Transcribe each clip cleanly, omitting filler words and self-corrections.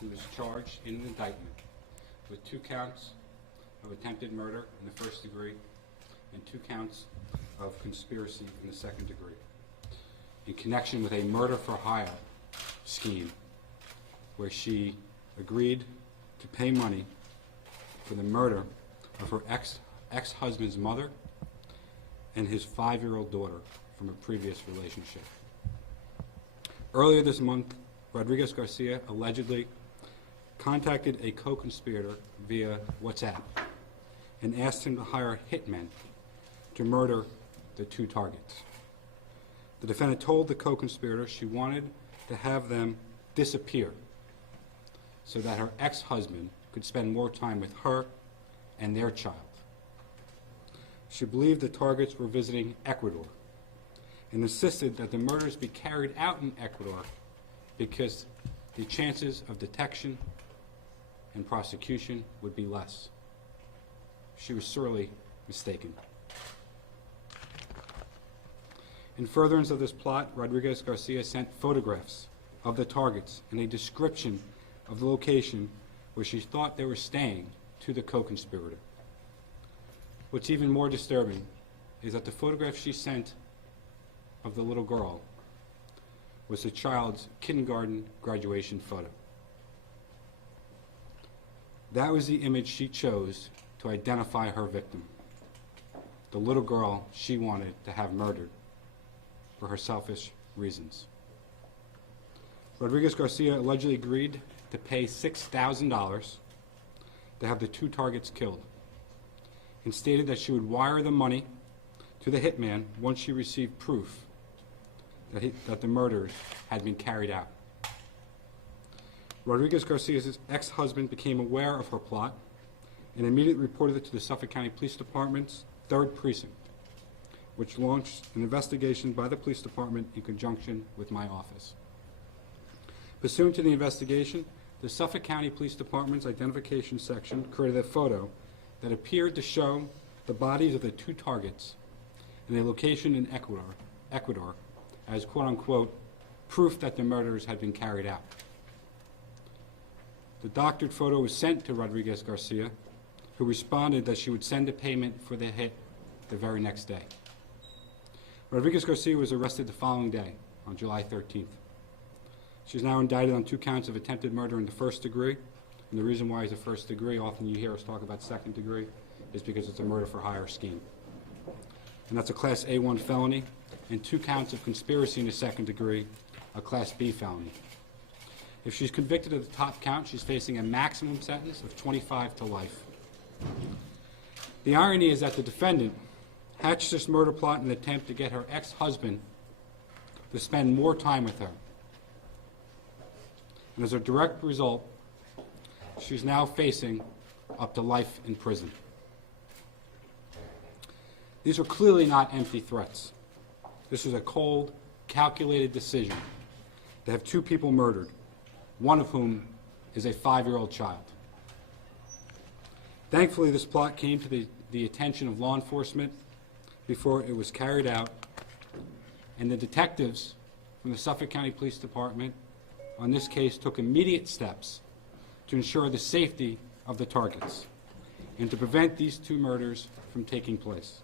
he was charged in an indictment with 2 counts of attempted murder in the first degree and 2 counts of conspiracy in the second degree in connection with a murder for hire scheme where she agreed to pay money for the murder of her ex-husband's mother and his 5-year-old daughter from a previous relationship. Earlier this month, Rodriguez Garcia allegedly contacted a co-conspirator via WhatsApp and asked him to hire hitmen to murder the 2 targets. The defendant told the co-conspirator she wanted to have them disappear so that her ex-husband could spend more time with her and their child. She believed the targets were visiting Ecuador and insisted that the murders be carried out in Ecuador because the chances of detection and prosecution would be less. She was sorely mistaken. In furtherance of this plot, Rodriguez Garcia sent photographs of the targets and a description of the location where she thought they were staying to the co-conspirator. What's even more disturbing is that the photograph she sent of the little girl was the child's kindergarten graduation photo. That was the image she chose to identify her victim, the little girl she wanted to have murdered for her selfish reasons. Rodriguez Garcia allegedly agreed to pay $6,000 to have the 2 targets killed and stated that she would wire the money to the hitman once she received proof that the murders had been carried out. Rodriguez Garcia's ex-husband became aware of her plot and immediately reported it to the Suffolk County Police Department's 3rd Precinct, which launched an investigation by the police department in conjunction with my office. Pursuant to the investigation, the Suffolk County Police Department's identification section created a photo that appeared to show the bodies of the 2 targets in a location in Ecuador as quote-unquote proof that the murders had been carried out. The doctored photo was sent to Rodriguez Garcia, who responded that she would send a payment for the hit the very next day. Rodriguez Garcia was arrested the following day, on July 13th. She's now indicted on 2 counts of attempted murder in the first degree, and the reason why it's a first degree, often you hear us talk about second degree, is because it's a murder for hire scheme. And that's a Class A1 felony, and 2 counts of conspiracy in the second degree, a Class B felony. If she's convicted of the top count, she's facing a maximum sentence of 25 to life. The irony is that the defendant hatched this murder plot in an attempt to get her ex-husband to spend more time with her. And as a direct result, she's now facing up to life in prison. These are clearly not empty threats. This was a cold, calculated decision to have 2 people murdered, one of whom is a 5-year-old child. Thankfully, this plot came to the attention of law enforcement before it was carried out, and the detectives from the Suffolk County Police Department on this case took immediate steps to ensure the safety of the targets and to prevent these 2 murders from taking place.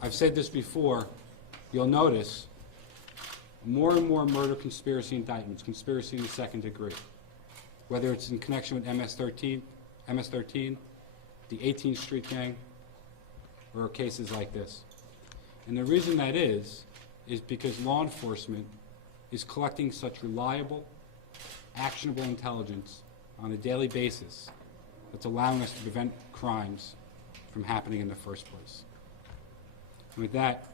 I've said this before, you'll notice more and more murder conspiracy indictments, conspiracy in the second degree, whether it's in connection with MS-13, the 18th Street Gang, or cases like this. And the reason that is because law enforcement is collecting such reliable, actionable intelligence on a daily basis that's allowing us to prevent crimes from happening in the first place. And with that,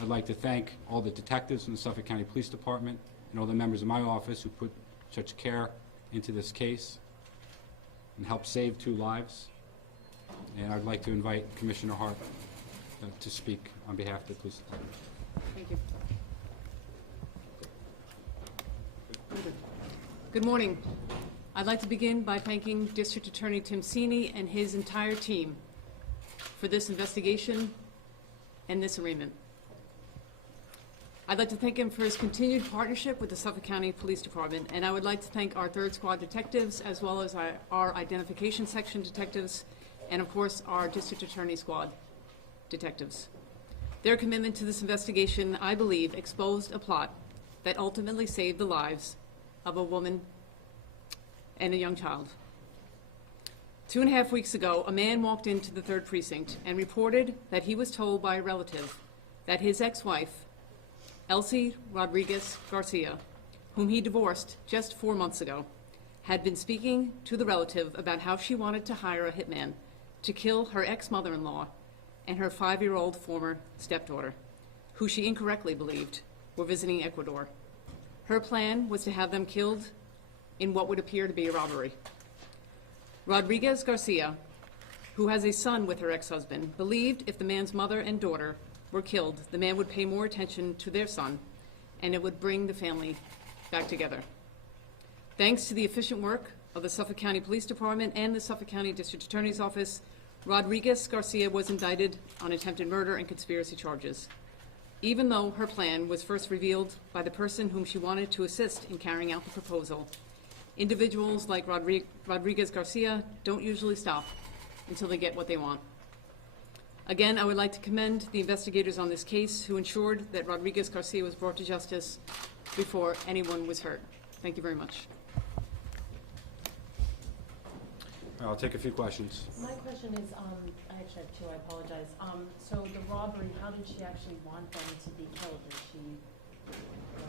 I'd like to thank all the detectives from the Suffolk County Police Department and all the members of my office who put such care into this case and helped save 2 lives. And I'd like to invite Commissioner Hart to speak on behalf of the police department. Thank you. Good morning. I'd like to begin by thanking District Attorney Tim Sini and his entire team for this investigation and this arraignment. I'd like to thank him for his continued partnership with the Suffolk County Police Department, and I would like to thank our third squad detectives, as well as our identification section detectives, and of course, our district attorney squad detectives. Their commitment to this investigation, I believe, exposed a plot that ultimately saved the lives of a woman and a young child. 2.5 weeks ago, a man walked into the 3rd Precinct and reported that he was told by a relative that his ex-wife, Elsie Rodriguez Garcia, whom he divorced just 4 months ago, had been speaking to the relative about how she wanted to hire a hitman to kill her ex-mother-in-law and her 5-year-old former stepdaughter, who she incorrectly believed were visiting Ecuador. Her plan was to have them killed in what would appear to be a robbery. Rodriguez Garcia, who has a son with her ex-husband, believed if the man's mother and daughter were killed, the man would pay more attention to their son, and it would bring the family back together. Thanks to the efficient work of the Suffolk County Police Department and the Suffolk County District Attorney's Office, Rodriguez Garcia was indicted on attempted murder and conspiracy charges. Even though her plan was first revealed by the person whom she wanted to assist in carrying out the proposal, individuals like Rodriguez Garcia don't usually stop until they get what they want. Again, I would like to commend the investigators on this case who ensured that Rodriguez Garcia was brought to justice before anyone was hurt. Thank you very much. I'll take a few questions. My question is, I actually have two, I apologize. So the robbery, how did she actually want them to be killed? Did she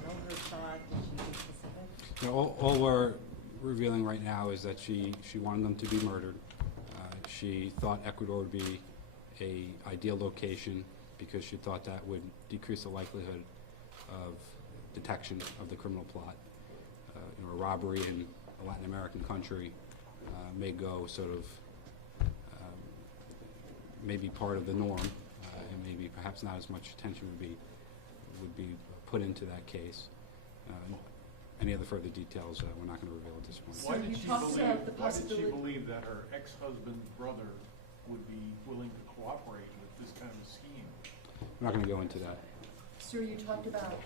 run over, shot, did she be specific? You know, all we're revealing right now is that she wanted them to be murdered. She thought Ecuador would be a ideal location because she thought that would decrease the likelihood of detection of the criminal plot. You know, a robbery in a Latin American country may go sort of, maybe part of the norm, and maybe perhaps not as much attention would be put into that case. Any other further details we're not going to reveal at this point. Why did you talked about the why did she possibility- believe that her ex-husband's brother would be willing to cooperate with this kind of a scheme? I'm not going to go into that. Sir, you talked about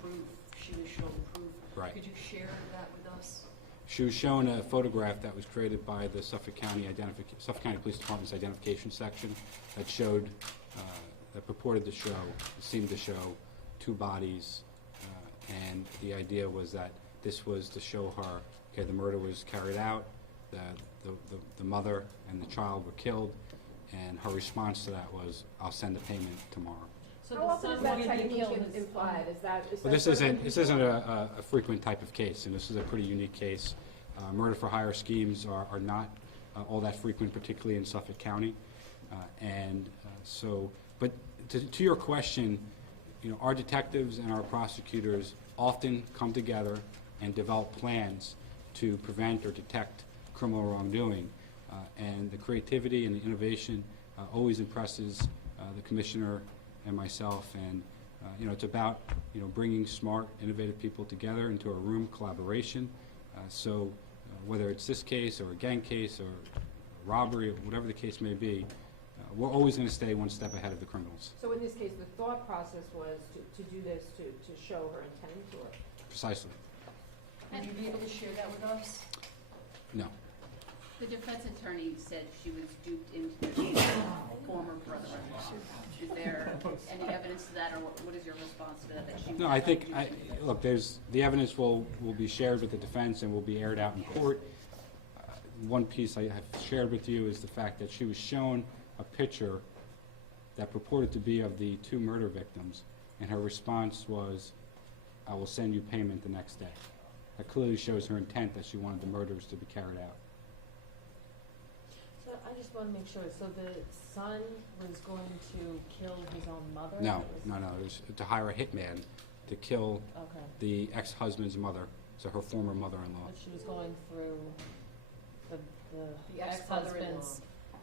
proof. She was shown proof. Right. Could you share that with us? She was shown a photograph that was created by the Suffolk County Police Department's identification section that showed, that purported to show, seemed to show 2 bodies, and the idea was that this was to show her, okay, the murder was carried out, the mother and the child were killed, and her response to that was, I'll send the payment tomorrow. So How the often son is that wanted to technique kill his implied? Is that Well, this sort of isn't a frequent type of case, and this is a pretty unique case. Murder for hire schemes are not all that frequent, particularly in Suffolk County. But to your question, you know, our detectives and our prosecutors often come together and develop plans to prevent or detect criminal wrongdoing. And the creativity and the innovation always impresses the commissioner and myself. And you know, it's about, you know, bringing smart, innovative people together into a room, collaboration. Whether it's this case or a gang case or robbery or whatever the case may be, we're always going to stay one step ahead of the criminals. So in this case, the thought process was to do this to show her intent to it. Precisely. Would you be able to share that with us? No. The defense attorney said she was duped into the former brother-in-law. Is there any evidence to that, or what is your response to that? That she No, I think, look, the evidence will be shared with the defense and will be aired out in court. One piece I have shared with you is the fact that she was shown a picture that purported to be of the 2 murder victims, and her response was, I will send you payment the next day. That clearly shows her intent that she wanted the murders to be carried out. So I just want to make sure, so the son was going to kill his own mother? No. It was to hire a hitman to kill Okay, the ex-husband's mother, so her former mother-in-law. but she was going through the The ex-husband's, ex-mother-in-law.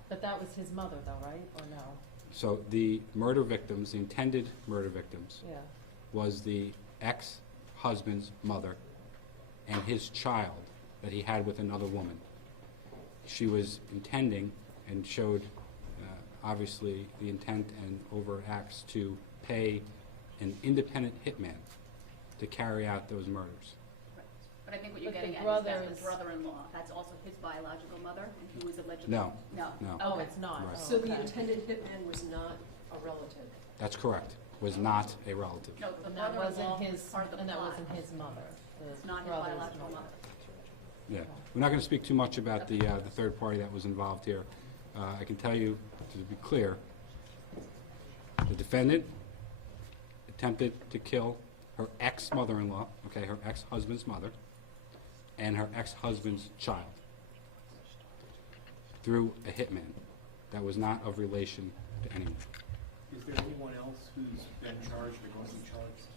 but that was his mother though, right, or no? So the murder victims, the intended murder victims, Yeah, was the ex-husband's mother and his child that he had with another woman. She was intending and showed, obviously, the intent and overt acts to pay an independent hitman to carry out those murders. Right. But I think what you're But the getting at is brother that the is- brother-in-law, that's also his biological mother, and he was allegedly. No. No. No. Oh, Okay. it's not, Right. oh, So the okay. intended hitman was not a relative? That's correct. Was not a relative. No, the And that brother-in-law wasn't was his, part of the and that plot. wasn't his mother, It's his not his brother's biological mother. Yeah. We're not going to speak too much about the third party that was involved here. I can tell you, to be clear, the defendant attempted to kill her ex-mother-in-law, okay, her ex-husband's mother, and her ex-husband's child through a hitman that was not of relation to anyone. Is there anyone else who's been charged or going to be charged?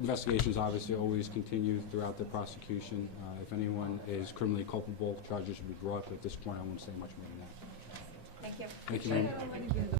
Investigations obviously always continue throughout the prosecution. If anyone is criminally culpable, charges should be brought, but at this point, I won't say much more than that. Thank you. Thank you, ma'am.